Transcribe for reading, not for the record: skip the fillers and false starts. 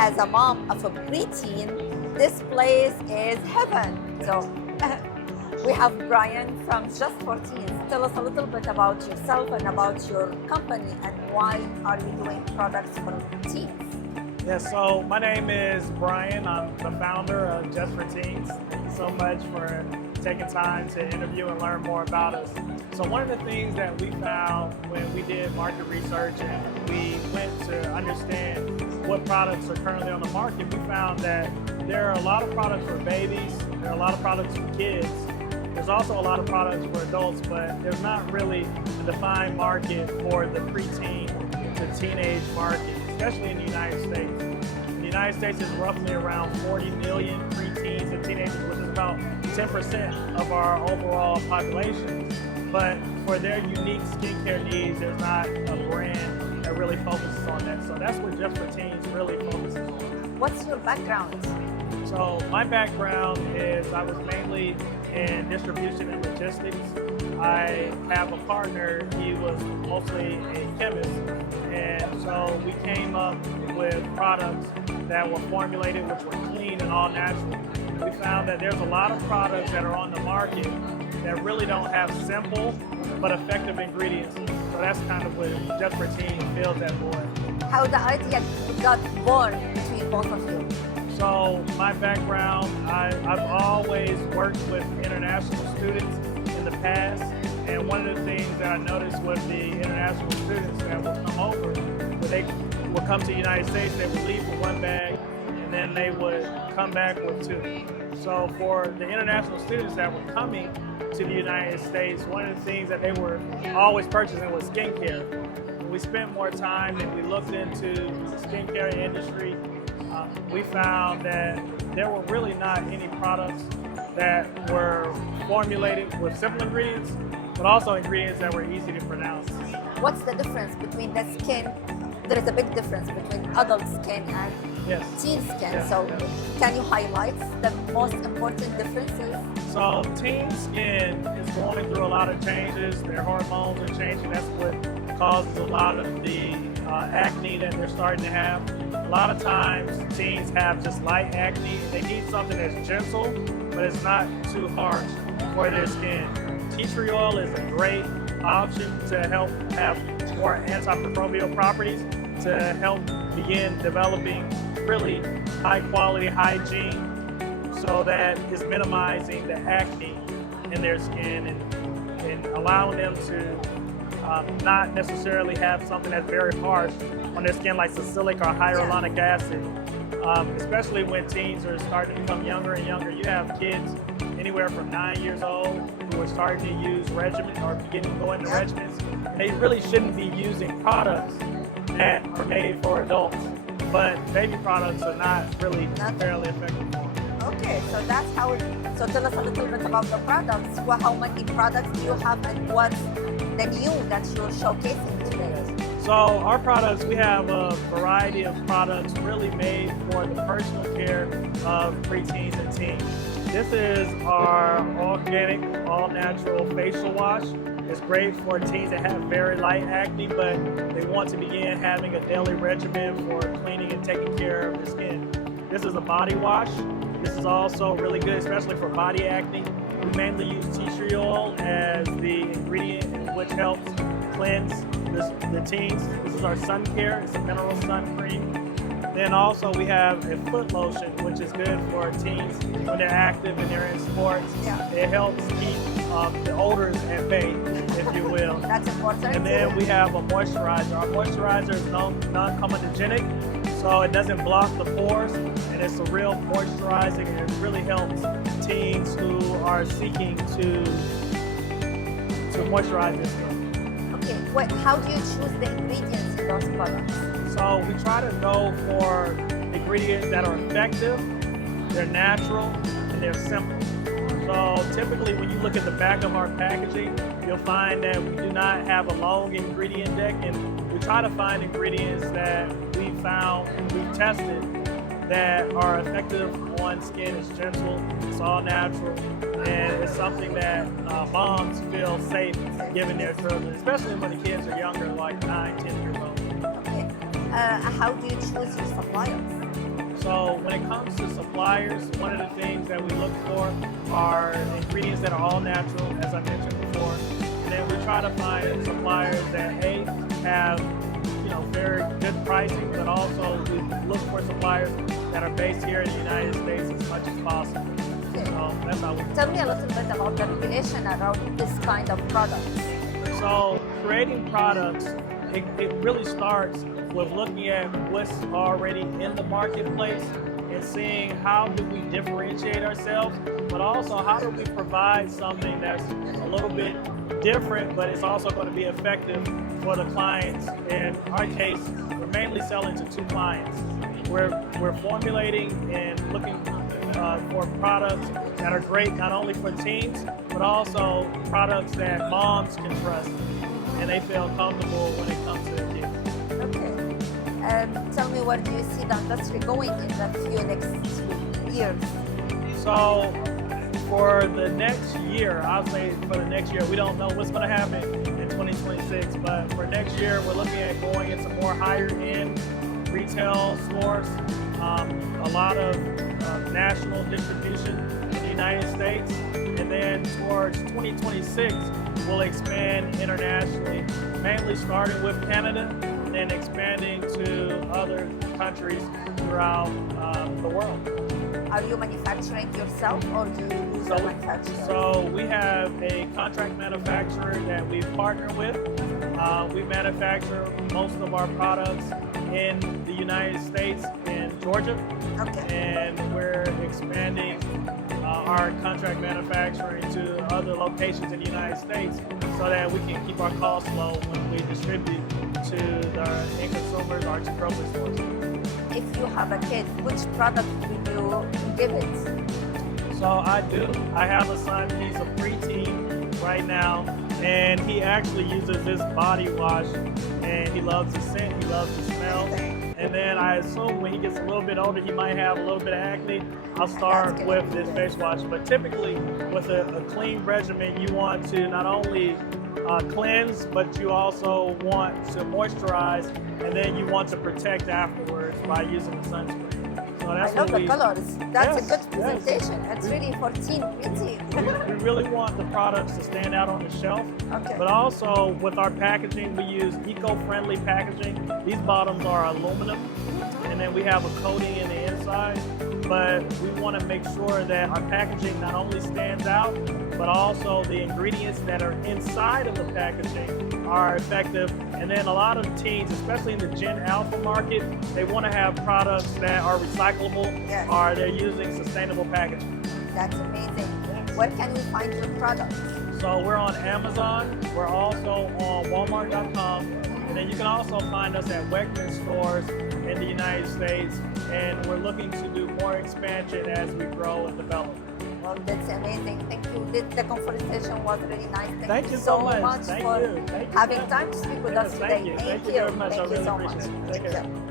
as a mom of a preteen, this place is heaven. So we have Brian from Just for Teens. Tell us a little bit about yourself and about your company and why are you doing products for teens? Yes, so my name is Brian. I'm the founder of Just for Teens. Thank you so much for taking time to interview and learn more about us. So one of the things that we found when we did market research and we went to understand what products are currently on the market, we found that there are a lot of products for babies, there are a lot of products for kids, there's also a lot of products for adults, but there's not really a defined market for the preteen to teenage market, especially in the United States. In the United States is roughly around 40 million preteens and teenagers, which is about 10% of our overall population. But for their unique skincare needs, there's not a brand that really focuses on that. So that's what Just for Teens really focuses on. What's your background? So my background is I was mainly in distribution and logistics. I have a partner, he was mostly a chemist, and so we came up with products that were formulated which were clean and all natural. We found that there's a lot of products that are on the market that really don't have simple but effective ingredients. So that's kind of what Just for Teens fills that void. How the idea got born between both of you? So my background, I've always worked with international students in the past, and one of the things that I noticed was the international students that would come over, when they would come to the United States, they would leave with one bag, and then they would come back with two. So for the international students that were coming to the United States, one of the things that they were always purchasing was skincare. We spent more time and we looked into the skincare industry. We found that there were really not any products that were formulated with simple ingredients, but also ingredients that were easy to pronounce. What's the difference between the skin? There is a big difference between adult skin and teen skin. Yes. So can you highlight the most important differences? So teen skin is going through a lot of changes. Their hormones are changing. That's what causes a lot of the acne that they're starting to have. A lot of times teens have just light acne. They need something that's gentle, but it's not too harsh for their skin. Tea tree oil is a great option to help have more antimicrobial properties, to help begin developing really high quality hygiene so that it's minimizing the acne in their skin and allowing them to not necessarily have something that's very harsh on their skin like salicylic or hyaluronic acid. Especially when teens are starting to become younger and younger. You have kids anywhere from 9 years old who are starting to use regimens or beginning to go into regimens. And they really shouldn't be using products that are made for adults, but baby products are not really fairly effective for them. Okay, so that's how so tell us a little bit about the products. How many products do you have and what's the new that you're showcasing today? So our products, we have a variety of products really made for the personal care of preteens and teens. This is our organic, all-natural facial wash. It's great for teens that have very light acne, but they want to begin having a daily regimen for cleaning and taking care of the skin. This is a body wash. This is also really good, especially for body acne. We mainly use tea tree oil as the ingredient which helps cleanse the teens. This is our sun care. It's a mineral sun cream. Then also we have a foot lotion, which is good for teens when they're active and they're in sports. Yeah. It helps keep the odors at bay, if you will. That's important. And then we have a moisturizer. Our moisturizer is non-comedogenic, so it doesn't block the pores, and it's a real moisturizing, and it really helps teens who are seeking to moisturize their skin. Okay, how do you choose the ingredients in those products? So we try to go for ingredients that are effective, they're natural, and they're simple. So typically when you look at the back of our packaging, you'll find that we do not have a long ingredient deck, and we try to find ingredients that we found and we've tested that are effective on skin. It's gentle, it's all natural, and it's something that moms feel safe giving their children, especially when the kids are younger, like 9, 10 years old. Okay. How do you choose your suppliers? So when it comes to suppliers, one of the things that we look for are ingredients that are all natural, as I mentioned before. And then we try to find suppliers that have very good pricing, but also we look for suppliers that are based here in the United States as much as possible. Okay. So that's how we Tell me a little bit about the regulation around this kind of products. So creating products, it really starts with looking at what's already in the marketplace and seeing how do we differentiate ourselves, but also how do we provide something that's a little bit different, but it's also going to be effective for the clients. In our case, we're mainly selling to two clients. We're formulating and looking for products that are great not only for teens, but also products that moms can trust and they feel comfortable when it comes to their kids. Okay. Tell me, where do you see the industry going in the few next years? So for the next year, I'll say for the next year, we don't know what's going to happen in 2026, but for next year, we're looking at going into more higher end retail stores, a lot of national distribution in the United States, and then towards 2026, we'll expand internationally, mainly starting with Canada, and then expanding to other countries throughout the world. Are you manufacturing yourself or do you use a manufacturer? So we have a contract manufacturer that we partner with. We manufacture most of our products in the United States in Georgia. Okay. And we're expanding our contract manufacturing to other locations in the United States so that we can keep our costs low when we distribute to the end consumers or to grocery stores. If you have a kid, which product would you give it? So I do. I have a son, he's a preteen right now, and he actually uses this body wash, and he loves the scent, he loves the smell. And then I assume when he gets a little bit older, he might have a little bit of acne. I'll start with this face wash. But typically, with a clean regimen, you want to not only cleanse, but you also want to moisturize, and then you want to protect afterwards by using the sunscreen. So that's I love what the colors. That's Yes, a good presentation. It's really 14, pretty. we really want the products to stand out on the shelf. Okay. But also with our packaging, we use eco-friendly packaging. These bottoms are aluminum, and then we have a coating in the inside. But we want to make sure that our packaging not only stands out, but also the ingredients that are inside of the packaging are effective. And then a lot of teens, especially in the Gen Alpha market, they want to have products that are recyclable or they're using sustainable packaging. That's amazing. Where can we find your products? So we're on Amazon. We're also on Walmart.com. And then you can also find us at Wegmans stores in the United States. And we're looking to do more expansion as we grow and develop. Well, that's amazing. Thank you. The conversation was really nice. Thank you so much. for Thank you. having time to speak with us today. Thank you very much. Thank I you really so appreciate much. it. Take care. Thank you.